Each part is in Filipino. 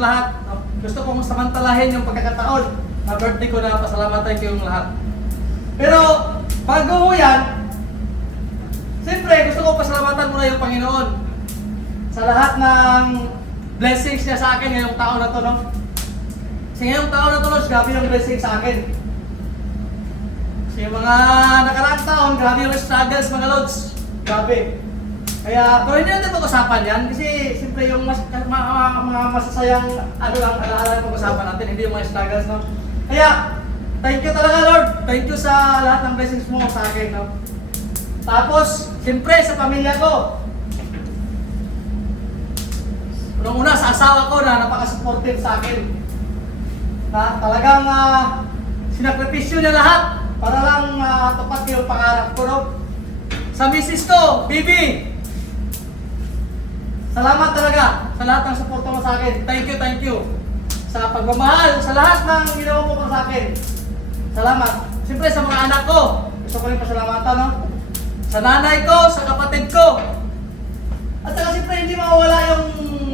kayong lahat. Gusto kong samantalahin yung pagkakataon na birthday ko na pasalamatan kayong lahat. Pero, bago yan, siyempre gusto ko pasalamatan muna yung Panginoon sa lahat ng blessings niya sa akin ngayong taon na to, no? Kasi ngayong taon na to, no, grabe yung blessing sa akin. Kasi yung mga nakaraang taon, grabe yung struggles, mga Lods. Grabe. Kaya, pero hindi natin pag-usapan yan kasi siyempre yung mga masasayang ano lang, alaala pag-usapan natin, hindi yung mga struggles, no? Kaya, thank you talaga, Lord. Thank you sa lahat ng blessings mo sa akin, no? Tapos, siyempre sa pamilya ko. Unang-una sa asawa ko na napaka-supportive sa akin. Na talagang sinakripisyo niya lahat para lang tupat yung pangarap ko, no? Sa misis ko, Bibi, salamat talaga sa lahat ng suporta mo sa akin. Thank you. Sa pagmamahal, sa lahat ng ginawa mo sa akin. Salamat. Siyempre sa mga anak ko, gusto ko rin pasalamatan, no? Sa nanay ko, sa kapatid ko. At saka siyempre hindi mawawala yung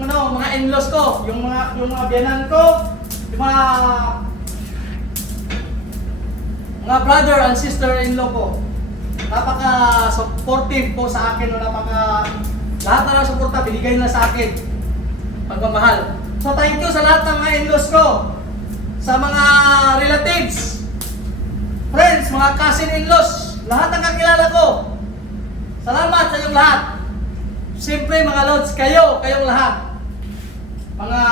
mga in-laws ko, yung mga biyanan ko, yung mga brother and sister-in-law ko. Napaka-supportive po sa akin, no? Lahat na ng suporta, binigay nila sa akin. Pagmamahal. So thank you sa lahat ng mga in-laws ko. Sa mga relatives, friends, mga cousin-in-laws, lahat ng kakilala ko. Salamat sa inyong lahat. Siyempre mga Lods, kayong lahat. Mga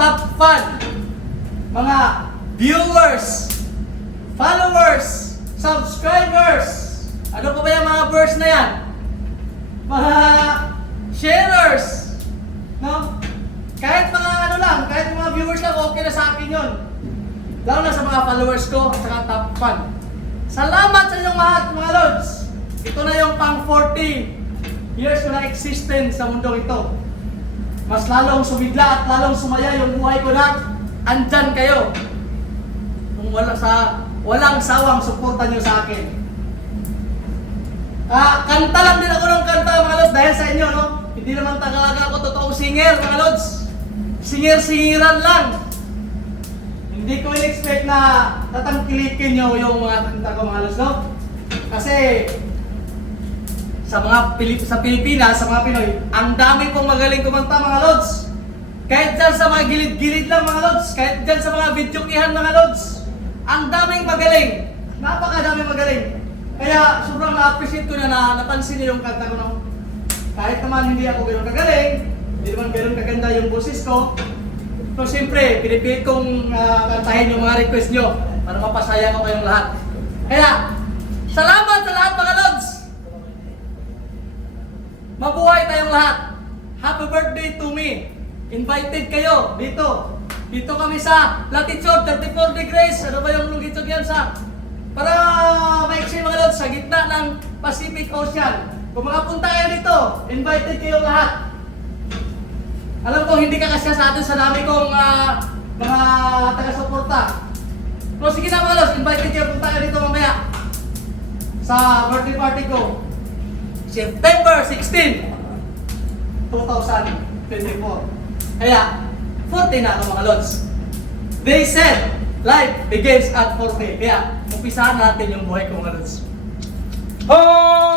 top fan, mga viewers, followers, subscribers. Ano pa ba yung mga verse na yan? Mga sharers, no? Kahit mga kahit mga viewers lang, okay na sa akin yun. Lalo na sa mga followers ko at saka top fan. Salamat sa inyong lahat, mga Lods. Ito na yung pang 40 years ko na existence sa mundong ito. Mas lalong sumigla at lalong sumaya yung buhay ko na andyan kayo. Kung walang sawang suporta nyo sa akin. Kanta lang din ako ng kanta, mga Lods, dahil sa inyo, no? Hindi naman talaga ako totoong singer, mga Lods. Singer-singiran lang. Hindi ko in-expect na tatangkilikin nyo yung mga kanta ko, mga Lods, no? Kasi sa Pilipinas, sa mga Pinoy, ang dami pong magaling kumanta, mga Lods. Kahit dyan sa mga gilid-gilid lang, mga Lods. Kahit dyan sa mga videokihan, mga Lods. Ang daming magaling. Napakadaming magaling. Kaya sobrang na-appreciate ko na napansin niyo yung kanta ko, no? Kahit naman hindi ako gano'n kagaling, hindi naman gano'n kaganda yung boses ko. So siyempre, pinipilit kong kantahin yung mga request nyo para mapasaya ko kayong lahat. Kaya, salamat sa lahat, mga Lods! Mabuhay tayong lahat! Happy birthday to me! Invited kayo dito. Dito kami sa latitude 34 degrees. Ano ba yung longitude yan sa? Para maiksi mga Lods, sa gitna ng Pacific Ocean. Kung makapunta kayo dito, invited kayo lahat. Alam ko hindi ka kasya sa atin sa dami kong mga taga-suporta. Pero sige na mga Lods, invited kayo, punta kayo dito mamaya sa birthday party ko. September 16, 2024. Kaya, 40 na ako mga Lods. They said, life begins at 40. Kaya, umpisahan natin yung buhay ko mga Lods. Oh!